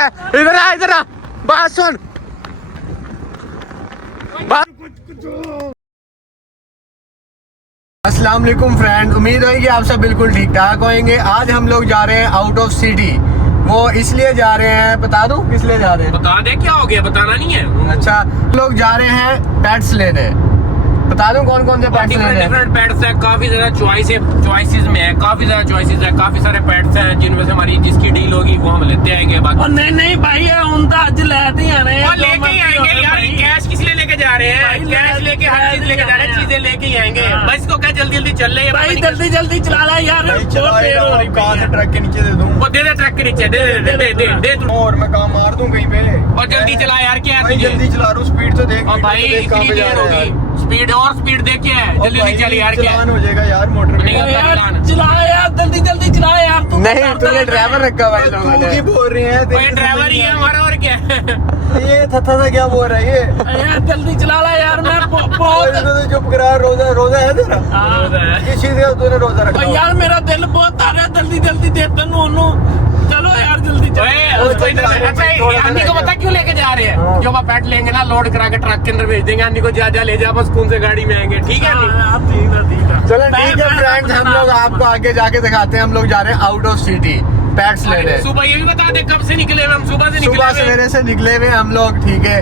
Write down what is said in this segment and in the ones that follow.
इधर आ, इधर आ, बात सुन। अस्सलाम वालेकुम फ्रेंड, उम्मीद है कि आप सब बिल्कुल ठीक ठाक होंगे। आज हम लोग जा रहे हैं आउट ऑफ सिटी। वो इसलिए जा रहे हैं, बता दूं किस लिए जा रहे हैं? बता दे, क्या हो गया, बताना नहीं है। अच्छा, लोग जा रहे हैं पेट्स लेने। बता दूं कौन कौन से पेट्स लेने? डिफरेंट पेट्स है, काफी ज्यादा चॉइसेस में है, काफी ज्यादा चॉइसेस है, काफी सारे पेट्स हैं जिनमें से हमारी जिसकी डील होगी वो हम लेते आएंगे। बाकी नहीं भाई, हम तो आज लेते ही आ रहे हैं। लेके ही आएंगे यार, कैश किस लिए लेके जा रहे हैं? कैश लेके हर चीज लेके जा रहे हैं, चीजें लेके ही आएंगे। बस को क्या जल्दी जल्दी चल रहे हैं भाई, जल्दी चला रहा है यार। कहाँ से ट्रक के नीचे दे दूं? वो दे ट्रक के नीचे, दे तू, और मैं काम मार दूं कहीं पे। और जल्दी चला यार, क्या है जल्दी चला रहा हूँ, स्पीड तो देख। और भाई इतनी देर होगी, स्पीड और स्पीड देख के जल्दी चल यार। क्या हो जाएगा यार मोटर में? चला यार, जल्दी चला यार। तू नहीं, तूने ड्राइवर रखा भाई लोगों ने। तू बोल रही है? भाई ड्राइवर ही है हमारा, और क्या ये थथा सा क्या बोल रहा है ये? यार जल्दी चला रहा यार। मैं बहुत तो चुप करा। रोजा है तेरा? किस चीज का तूने रोजा रखा? यार मेरा दिल बहुत आ रहा है, जल्दी दे तनु। चलो यार जल्दी आंटी को पता क्यों लेके जा रहे हैं? जो पेट लेंगे ना, लोड करा के ट्रक के अंदर भेज देंगे। आंटी को जा ले जा, बस कौन से गाड़ी में आएंगे। ठीक है? चलो ठीक है फ्रेंड्स, हम लोग आपको आगे जाके दिखाते हैं। हम लोग जा रहे हैं आउट ऑफ सिटी पेट्स लेने। सुबह ये भी बता दे कब से निकले हुए हम? सुबह सवेरे से निकले हुए हम लोग। ठीक है,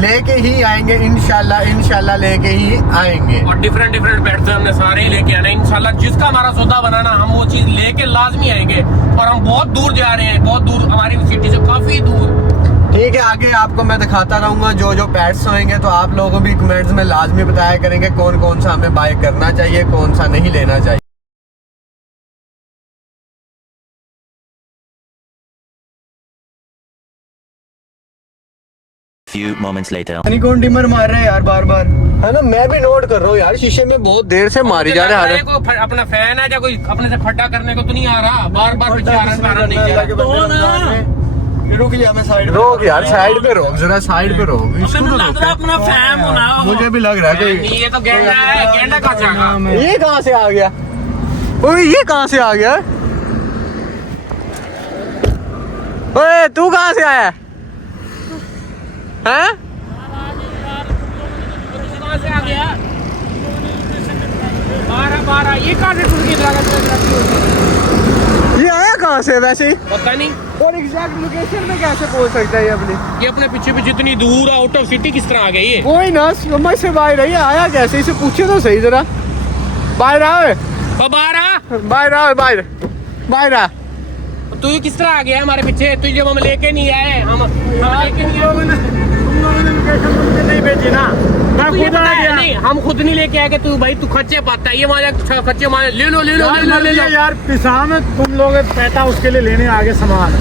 लेके ही आएंगे इंशाल्लाह लेके ही आएंगे। और डिफरेंट पेट्स हमने सारे ही लेके आना इंशाल्लाह। जिसका हमारा सौदा बनाना, हम वो चीज लेके लाजमी आएंगे। और हम बहुत दूर जा रहे हैं, बहुत दूर, हमारी सिटी से काफी दूर। ठीक है, आगे आपको मैं दिखाता रहूंगा जो पेट्स होंगे। तो आप लोगों भी कमेंट्स में लाजमी बताया करेंगे कौन सा हमें बाय करना चाहिए, कौन सा नहीं लेना चाहिए। Few moments later. कौन डिमर मार रहा है यार बार है ना? मैं भी नोट कर रहा हूँ यार, शीशे में बहुत देर से मारी जा रहा है। अपना फैन है या कोई अपने से फटा करने को तो नहीं आ रहा? बार पीछे आ रहा नहीं। रुक जा, मैं साइड रोक यार, साइड पे रोक जरा, साइड पे रोक। इसको तो रोक। अपना फैन होना। मुझे भी लग रहा है कि ये तो गेंडा है। गेंडा कहाँ से आ गया? ये कहाँ से आ गया? ओए ये कहाँ से आ गया? ओए तू कहाँ से आया हैं? कहाँ से आ गया? 12 ये कहाँ से टूट गया? ये आया कहाँ से वैसे? पता नहीं। और एग्जैक्ट लोकेशन में कैसे पहुंच सकता है ये अपनी? ये अपने पीछे इतनी दूर आउट ऑफ सिटी किस तरह आ गया ये? कोई ना, समझ से बाहर है, आया कैसे? इसे पूछे तो सही जरा। बाहर आओ, बाहर आ। तू ये किस तरह आ गया हमारे पीछे? तू जब हम लेके नहीं आए, हम लेके नहीं आए, नहीं भेजी ना, मैं खुद आ गया। नहीं, हम खुद नहीं लेके आए। तू भाई तू खच्चे पाता है, ये मारे खच्चे मारे। ले लो यार। पिसा में तुम लोग पैसा उसके लिए लेने आगे सामान,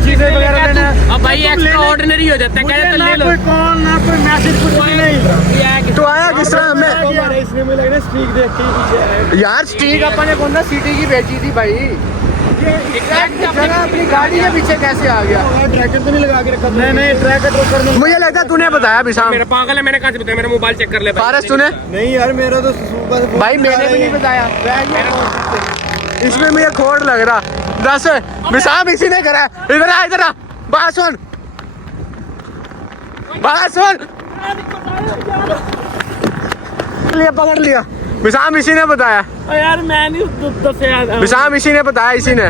चीजें वगैरह लेना। अब भाई एक्स्ट्रा ऑर्डिनरी हो जाता है, कहते ले लो। कौन ना कोई मैसेज कुछ नहीं। तो आया किस तरह? मैं इसने मुझे लग रहा है स्ट्रीक देख के यार, स्ट्रीक अपन ने कौन सा सिटी की बेची थी भाई? अपनी गाड़ी के पीछे कैसे आ गया? ट्रैकर तो नहीं लगा के रखा? नहीं ट्रैकर। मुझे लगता है तूने बताया बिशाम। मेरा पागल है, मैंने कहाँ से बताया? मेरा मोबाइल चेक कर ले। फारस तूने? नहीं यार, मेरा तो भाई मैंने भी नहीं बताया। इसमें मुझे खोट लग रहा। 10 बिशाम इसी ने करा। इधर आ, बात सुन। पकड़ लिया। बिशाम इसी ने बताया यार। मैं नहीं बिशाम, इसी ने बताया, इसी ने।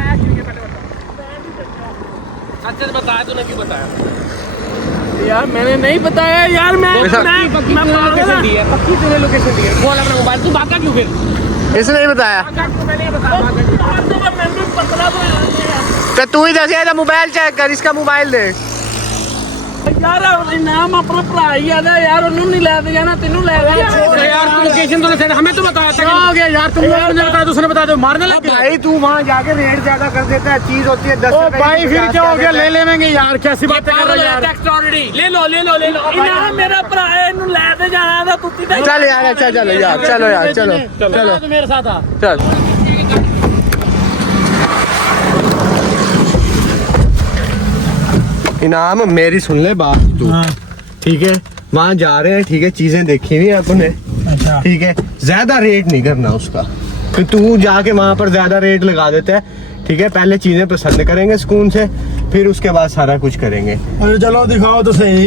अच्छा बताया, तूने क्यों बताया? यार मैंने नहीं बताया यार। मैं लोकेशन दी है, पक्की तूने लोकेशन दी है। बोल अपना मोबाइल, तू भागा क्यों फिर? इसने नहीं बताया। तो तू ही दस मोबाइल चेक कर, इसका मोबाइल दे यार। नाम अपना भरा ही है यार, उन्होंने नहीं ले जाना, तेनों ले यार। तू लोकेशन तो नहीं, हमें तो बताया था। क्या हो गया यार? तुम लोगों ने बताया, दूसरे बता दो, मारने लग गया भाई। तू वहाँ जाके रेट ज्यादा कर देता है, चीज होती है 10 रुपए। भाई फिर क्या हो गया? ले लेंगे यार, कैसी बातें कर रहे हो यार? ले लो। मेरा भरा है, इन्हों ले जाना था। तू चल यार, अच्छा चलो यार, चलो मेरे साथ आ। चल। इनाम मेरी सुन ले बात तू। ठीक है, वहाँ जा रहे हैं, ठीक है, चीजें देखी हुई अपने। अच्छा ठीक है, ज्यादा रेट नहीं करना उसका। फिर तू जाके वहाँ पर ज्यादा रेट लगा देता है। ठीक है, पहले चीजें पसंद करेंगे सुकून से, फिर उसके बाद सारा कुछ करेंगे। अरे चलो दिखाओ तो सही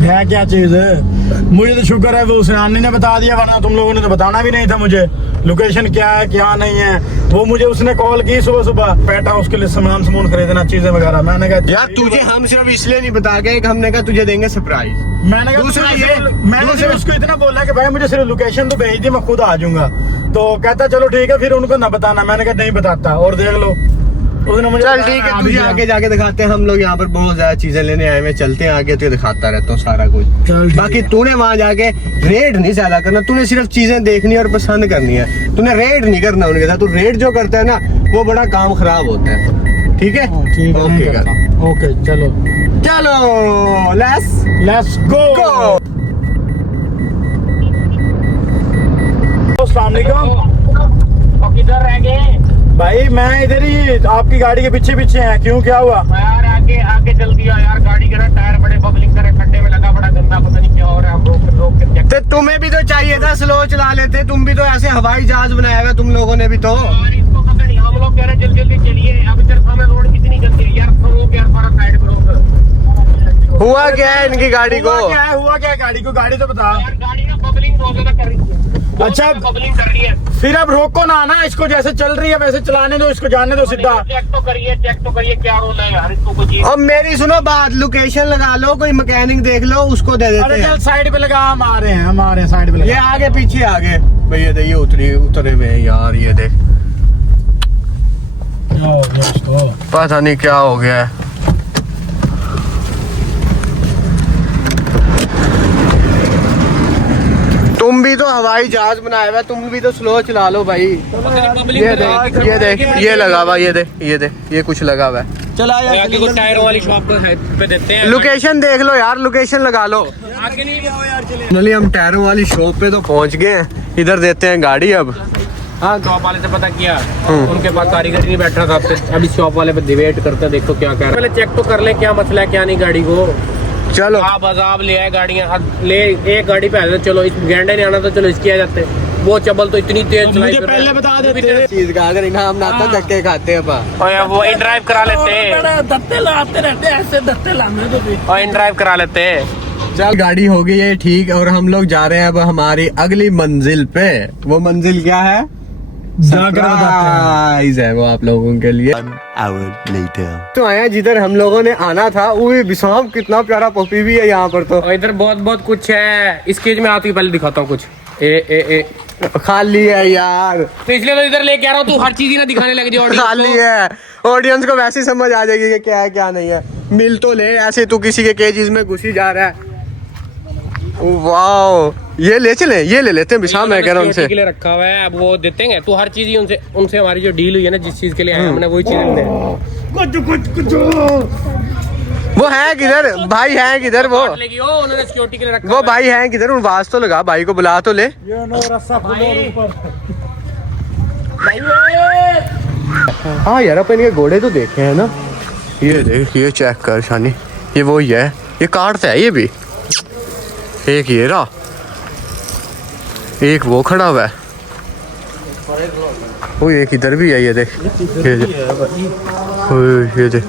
है क्या चीज है। मुझे तो शुक्र है वो उस नानी ने बता दिया, वरना तुम लोगों ने तो बताना भी नहीं था मुझे लोकेशन क्या है क्या नहीं है। वो मुझे उसने कॉल की सुबह सुबह, बैठा उसके लिए सामान खरीदना चीजें वगैरह। मैंने कहा यार तुझे हम सिर्फ इसलिए नहीं बता गए कि हमने कहा तुझे देंगे सरप्राइज। मैंने कहा दूसरा ये मैंने सिर्फ उसको इतना बोला कि भाई मुझे सिर्फ लोकेशन तो भेज दी, मैं खुद आ जाऊंगा। तो कहता चलो ठीक है, फिर उनको ना बताना। मैंने कहा नहीं बताता, और देख लो उसने मुझे चल ठीक है, तुझे आगे जाके दिखाते हैं। हम लोग यहाँ पर बहुत ज्यादा चीजें लेने आए हुए, चलते हैं आगे, तुझे दिखाता रहता हूँ सारा कुछ। बाकी तूने वहाँ जाके रेड नहीं ज्यादा करना, तूने सिर्फ चीजें देखनी और पसंद करनी है, तूने रेड नहीं करना उनके साथ। तू रेड जो करता है ना वो बड़ा काम खराब होता है, ठीक है? ओके चलो चलो लेट्स गो। अस्सलाम वालेकुम। किधर रह गए भाई मैं इधर ही आपकी गाड़ी के पीछे पीछे है। क्यों, क्या हुआ? यार? आगे आगे चल दिया यार, गाड़ी के ना टायर बड़े बबलिंग करे, खड्डे में लगा, बड़ा गंदा, पता नहीं क्या हो रहा है। हम रोक के चेक। तो तुम्हें भी तो चाहिए था स्लो चला लेते, तुम भी तो ऐसे हवाई जहाज बनाया हुआ तुम लोगों ने भी तो। यार इसको पता नहीं, हम लोग कह रहे जल्दी जल्दी चलिए। अब चल हमें रोड कितनी गंदी है यार, रोक यार, सारा साइड में रोक। हुआ क्या है इनकी गाड़ी को? हुआ क्या है गाड़ी को? गाड़ी तो बता। यार गाड़ी ना बबलिंग बहुत ज्यादा कर रही है। अच्छा बबलिंग कर रही है। फिर अब रोको ना इसको, जैसे चल रही है वैसे चलाने दो, इसको जाने दो सीधा। चेक तो करिए क्या रोल है यार, इसको कुछ। और मेरी सुनो बात, लोकेशन लगा लो, कोई मैकेनिक देख लो, उसको दे देते अरे हैं। चल साइड पे लगा, हम आ रहे हैं साइड पे लगा। ये आगे पीछे आगे भैया, ये उतरे हुए हैं यार, ये देख पता नहीं क्या हो गया है। तुम भी तो हवाई जहाज बनाया हुआ, तुम भी तो स्लो चला लो भाई। ये देख ये लगा हुआ, ये देख ये कुछ लगा हुआ है। चला आगे को टायरों वाली शॉप पे देते हैं। लोकेशन देख लो यार, लोकेशन लगा लो। आगे नहीं फाइनली हम टायरों वाली शॉप पे तो पहुंच गए हैं, इधर देते हैं गाड़ी अब। हाँ, शॉप वाले से पता किया, उनके पास कारीगर नहीं बैठ रहा था। अभी शॉप वाले पे डिबेट करते, देखो क्या कर रहे हैं। पहले चेक तो कर ले क्या मसला है क्या नहीं गाड़ी को। चलो आप अजाब ले आए गाड़ियाँ, ले एक गाड़ी पे आए, चलो इस गेंडे नहीं आना तो चलो इसकी आ जाते। वो चबल तो इतनी तेज चलाई, मुझे पहले बता देते। चीज का अगर इनाम ना था धक्के खाते हैं और वो इन ड्राइव करा लेते, दत्ते लाते रहते, ऐसे दत्ते लाने तो भी। और इन ड्राइव करा लेते। चल गाड़ी हो गई है ठीक, और हम लोग जा रहे हैं अब हमारी अगली मंजिल पे। वो मंजिल क्या है? सरप्राइज है वो आप लोगों के लिए। तो आया जिधर हम लोगों ने आना था, वो विशाम कितना प्यारा पपी भी है यहाँ पर तो। और इधर बहुत बहुत कुछ है, इस केज में आती है, पहले दिखाता हूँ कुछ। ए खाली है यार, तो इसलिए तो इधर लेके आ रहा हूँ, तू हर चीज ही ना दिखाने लग जाए। खाली है, ऑडियंस को वैसे ही समझ आ जाएगी कि क्या है क्या नहीं है। मिल तो ले, ऐसे तू किसी के केजेस में घुस ही जा रहा है। वाओ, ये ले चले, ये ले लेते हैं विशाम, मैं कह रहा हूँ उनसे के लिए रखा हुआ है। अब वो देते हैं, तू हर चीज ही उनसे हमारी जो डील हुई है ना, जिस चीज के लिए आए हमने वही चीज देते हैं। वो है किधर भाई, है किधर वो? उन्होंने सिक्योरिटी के लिए रखा। वो भाई है किधर? उन आवाज तो लगा, भाई को बुला तो ले। हाँ यार, अपन ये घोड़े तो देखे हैं ना। ये देख, ये चेक कर शानी, ये वो ही है, ये काटता है ये भी। एक ये रहा, एक वो खड़ा हुआ है, वो एक इधर भी है, ये देख ये देख।